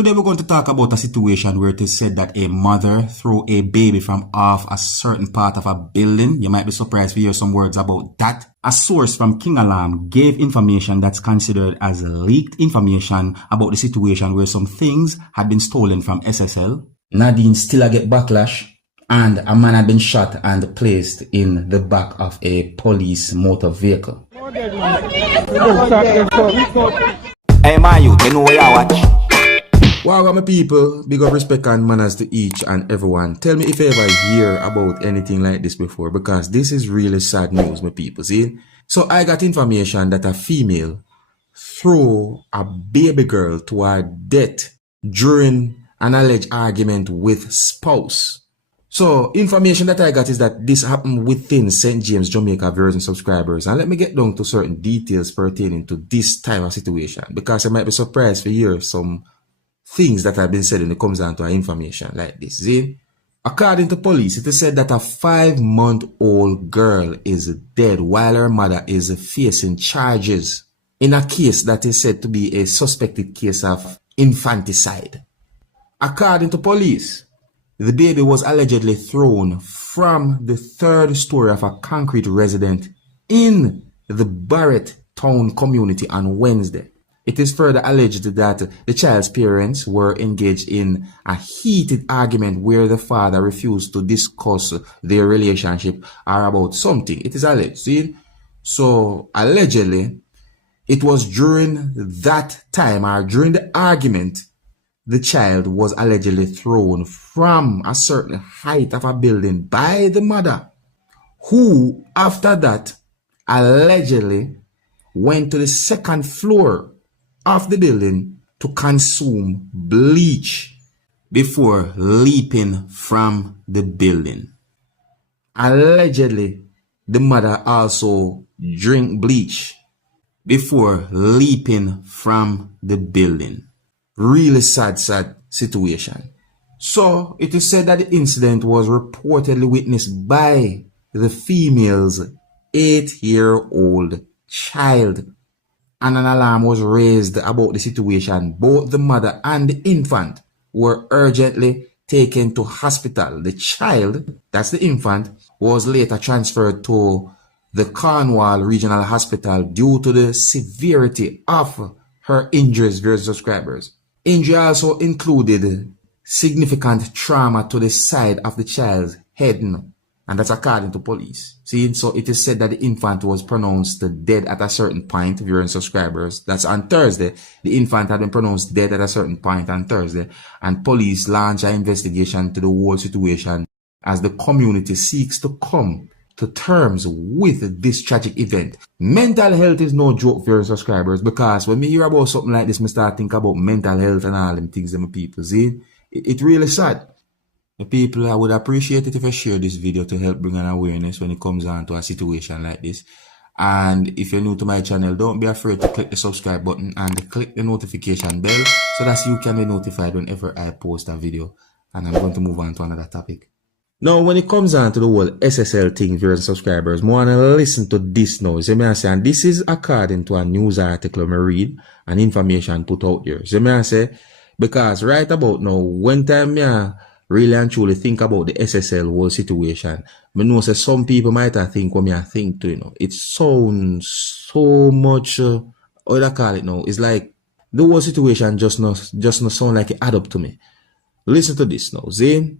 Today we're going to talk about a situation where it is said that a mother threw a baby from off a certain part of a building. You might be surprised to hear some words about that. A source from King Alarm gave information that's considered as leaked information about the situation where some things had been stolen from SSL. Nadine still get backlash, and a man had been shot and placed in the back of a police motor vehicle. Hey man, you know where you watch. Wow, my people, big up respect and manners to each and everyone. Tell me if you ever hear about anything like this before, because this is really sad news, my people, see? So I got information that a female threw a baby girl to her death during an alleged argument with spouse. So information that I got is that this happened within St. James, Jamaica version subscribers. And let me get down to certain details pertaining to this type of situation, because I might be surprised to hear some things that have been said when it comes down to information like this. See? According to police, it is said that a 5-month-old girl is dead while her mother is facing charges in a case that is said to be a suspected case of infanticide. According to police, the baby was allegedly thrown from the 3rd story of a concrete residence in the Barrett town community on Wednesday. It is further alleged that the child's parents were engaged in a heated argument where the father refused to discuss their relationship or about something. It is alleged. See? So, allegedly, it was during that time or during the argument, the child was allegedly thrown from a certain height of a building by the mother, who, after that, allegedly went to the 2nd floor of the building to consume bleach before leaping from the building. Allegedly, the mother also drank bleach before leaping from the building. Really sad situation. So, it is said that the incident was reportedly witnessed by the female's 8-year-old child, and an alarm was raised about the situation. Both the mother and the infant were urgently taken to hospital. The child, that's the infant, was later transferred to the Cornwall Regional Hospital due to the severity of her injuries, viewers and subscribers. Injury also included significant trauma to the side of the child's head, and that's according to police. See, so it is said that the infant was pronounced dead at a certain point, viewers and subscribers. That's on Thursday. The infant had been pronounced dead at a certain point on Thursday, and police launched an investigation to the whole situation as the community seeks to come to terms with this tragic event. Mental health is no joke, viewers and subscribers, because when we hear about something like this, I start thinking about mental health and all them things that my people see. It really sad. The people, I would appreciate it if I share this video to help bring an awareness when it comes on to a situation like this. And if you're new to my channel, don't be afraid to click the subscribe button and click the notification bell so that you can be notified whenever I post a video. And I'm going to move on to another topic. Now, when it comes on to the whole SSL thing, viewers and subscribers, I want to listen to this now. So I say, and this is according to a news article I read and information put out there. So I say, because right about now, when time I really and truly think about the SSL whole situation, I know say some people might have think what I think too, you know. It sounds so much, what do I call it now? It's like the whole situation just not sound like it add up to me. Listen to this now, see?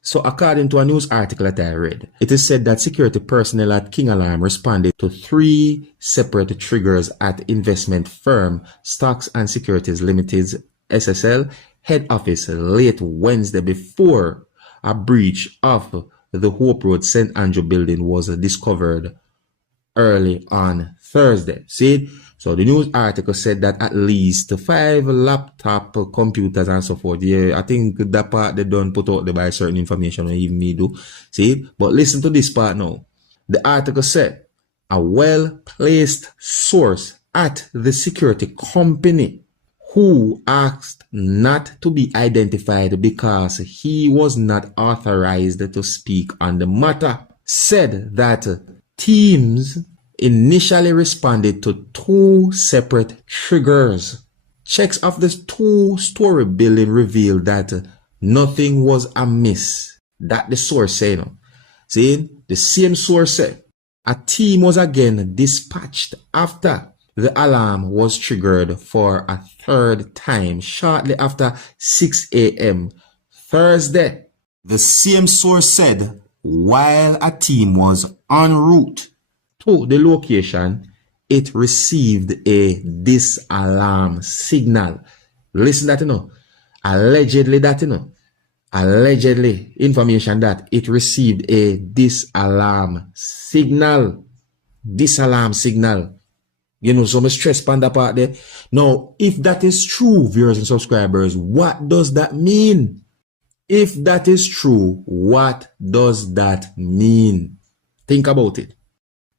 So according to a news article that I read, it is said that security personnel at King Alarm responded to 3 separate triggers at investment firm Stocks and Securities Limited's SSL head office late Wednesday before a breach of the Hope Road St. Andrew building was discovered early on Thursday. See? So the news article said that at least 5 laptop computers and so forth. Yeah, I think that part they don't put out there by certain information, or even me do. See? But listen to this part now. The article said a well-placed source at the security company who asked not to be identified because he was not authorized to speak on the matter said that teams initially responded to 2 separate triggers Checks of this 2-story building revealed that nothing was amiss. That the source said. See, the same source said a team was again dispatched after the alarm was triggered for a third time shortly after 6 a.m. Thursday. The same source said while a team was en route to the location, it received a disalarm signal. Listen that allegedly allegedly information that it received a disalarm signal. Some stress on that part there. Now, if that is true, viewers and subscribers, what does that mean? If that is true, what does that mean? Think about it.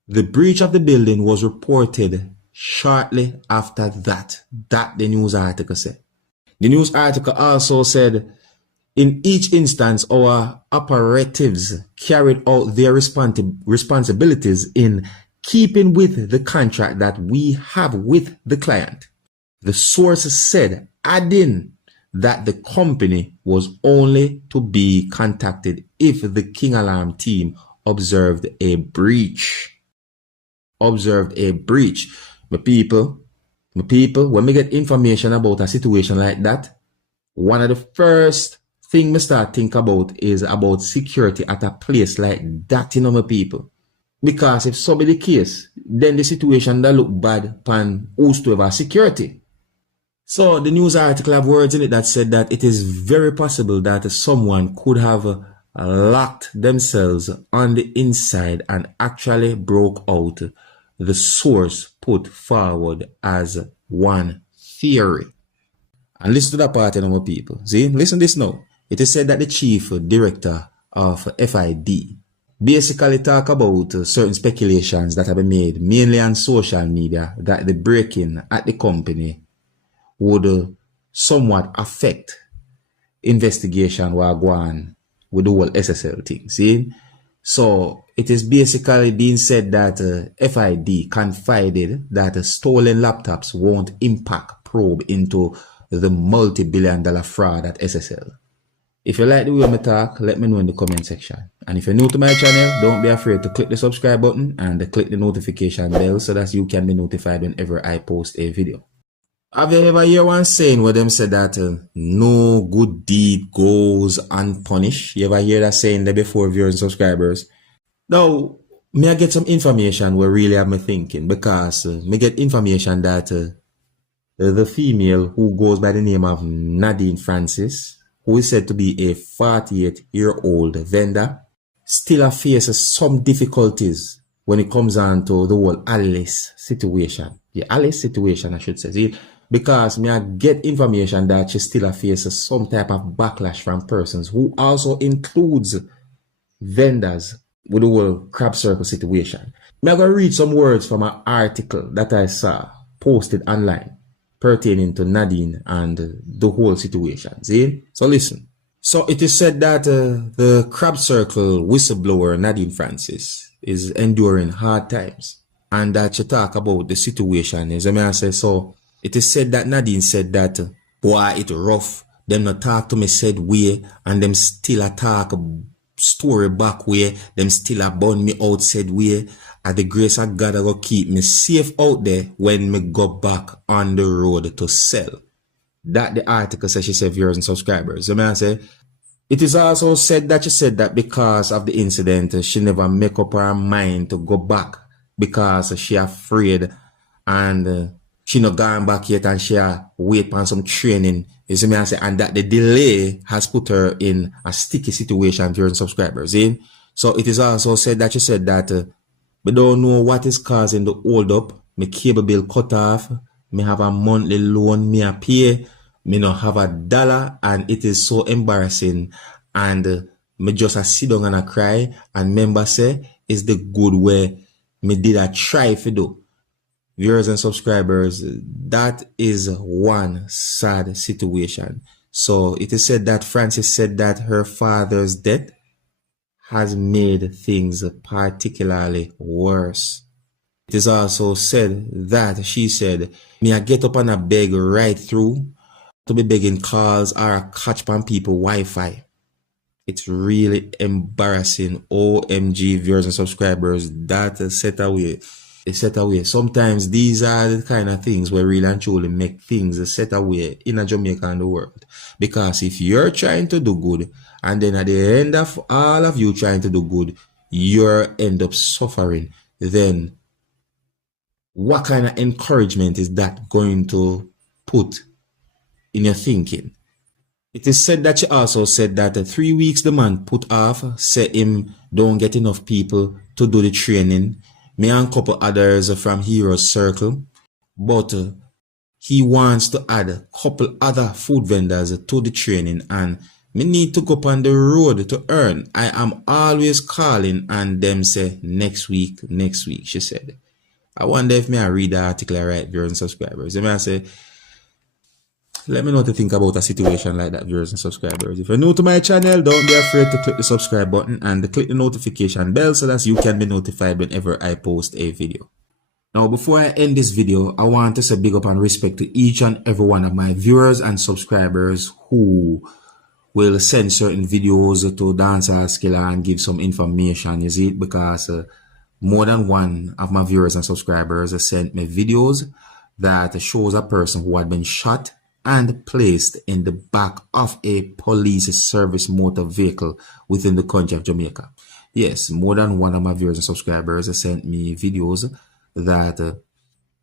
The breach of the building was reported shortly after that. That the news article said. The news article also said, in each instance, our operatives carried out their responsibilities in keeping with the contract that we have with the client. The source said, adding that the company was only to be contacted if the King Alarm team observed a breach. My people, when we get information about a situation like that, one of the first thing me start think about is about security at a place like that, my people. Because if so be the case, then the situation that look bad pan who's to have security. So the news article have words in it that said that it is very possible that someone could have locked themselves on the inside and actually broke out. The source put forward as one theory. And listen to that part, my people. See, listen to this now. It is said that the chief director of FID basically talk about certain speculations that have been made, mainly on social media, that the break-in at the company would somewhat affect investigation while going with the whole SSL thing. See? So it is basically being said that FID confided that stolen laptops won't impact probe into the multi-billion-dollar fraud at SSL. If you like the way I talk, let me know in the comment section. And if you're new to my channel, don't be afraid to click the subscribe button and click the notification bell so that you can be notified whenever I post a video. Have you ever heard one saying where them said that no good deed goes unpunished? You ever hear that saying there before, viewers and subscribers? Now, may I get some information where really have me thinking, because me get information that the female who goes by the name of Nadine Francis, who is said to be a 48-year-old vendor, still faces some difficulties when it comes on to the whole Alice situation. The Alice situation, I should say. See? Because me I get information that she still faces some type of backlash from persons who also includes vendors with the whole crab circle situation. Me I going to read some words from an article that I saw posted online pertaining to Nadine and the whole situation. See? So listen. So it is said that the crab circle whistleblower Nadine Francis is enduring hard times, and that she talk about the situation. As I say, so it is said that Nadine said that, boy, it rough. Them not talk to me said way, and them still a talk story back way. Them still a burn me out said way. And the grace of God will keep me safe out there when me go back on the road to sell. That the article says, she said, viewers and subscribers. So I say, it is also said that she said that because of the incident, she never make up her mind to go back because she afraid, and she not gone back yet, and she wait on some training. You see me I say, and that the delay has put her in a sticky situation, viewers and subscribers. In so it is also said that she said that we don't know what is causing the hold up. My cable bill cut off. Me have a monthly loan me a pay. Me not have $1, and it is so embarrassing. And me just a sit down and a cry. And member say, is the good way me did a try for do. Viewers and subscribers, that is one sad situation. So it is said that Francis said that her father's death has made things particularly worse. It is also said that she said, me I get up and I beg right through to be begging calls or catch on people Wi-Fi. It's really embarrassing. OMG viewers and subscribers, that is set away. It's set away. Sometimes these are the kind of things where really and truly make things set away in a Jamaica and the world. Because if you're trying to do good, and then at the end of all of you trying to do good, you end up suffering, then what kind of encouragement is that going to put in your thinking? It is said that she also said that 3 weeks the man put off, say him don't get enough people to do the training. Me and couple others from Heroes Circle, but he wants to add a couple other food vendors to the training, and me need to go up on the road to earn. I am always calling and them say next week, she said. I wonder if I read the article right, viewers and subscribers. I say, let me know what you think about a situation like that, viewers and subscribers. If you're new to my channel, don't be afraid to click the subscribe button and click the notification bell so that you can be notified whenever I post a video. Now, before I end this video, I want to say big up and respect to each and every one of my viewers and subscribers who will send certain videos to Dancehall Skilla and give some information, you see, because more than one of my viewers and subscribers sent me videos that shows a person who had been shot and placed in the back of a police service motor vehicle within the country of Jamaica. Yes, more than one of my viewers and subscribers sent me videos that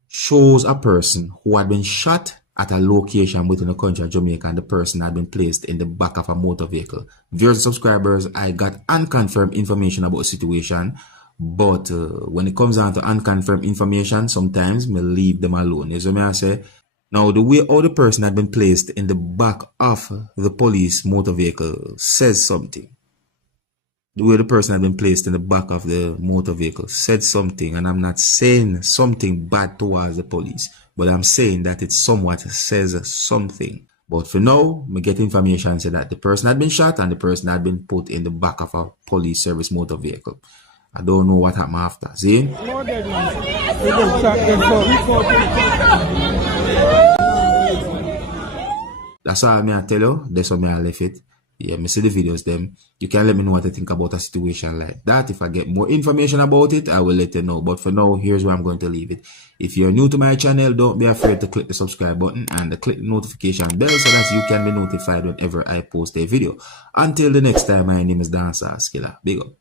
shows a person who had been shot at a location within the country of Jamaica, and the person had been placed in the back of a motor vehicle. Viewers and subscribers, I got unconfirmed information about the situation, but when it comes down to unconfirmed information, sometimes me leave them alone. So I say, now, the way how the person had been placed in the back of the police motor vehicle says something. The way the person had been placed in the back of the motor vehicle said something, and I'm not saying something bad towards the police, but I'm saying that it somewhat says something. But for now, we get information say that the person had been shot and the person had been put in the back of a police service motor vehicle. I don't know what happened after. See? That's all I tell you. That's what I left it. Yeah, me see the videos them. You can let me know what you think about a situation like that. If I get more information about it, I will let you know. But for now, here's where I'm going to leave it. If you're new to my channel, don't be afraid to click the subscribe button and click the notification bell so that you can be notified whenever I post a video. Until the next time, my name is Dancehall Skilla. Big up.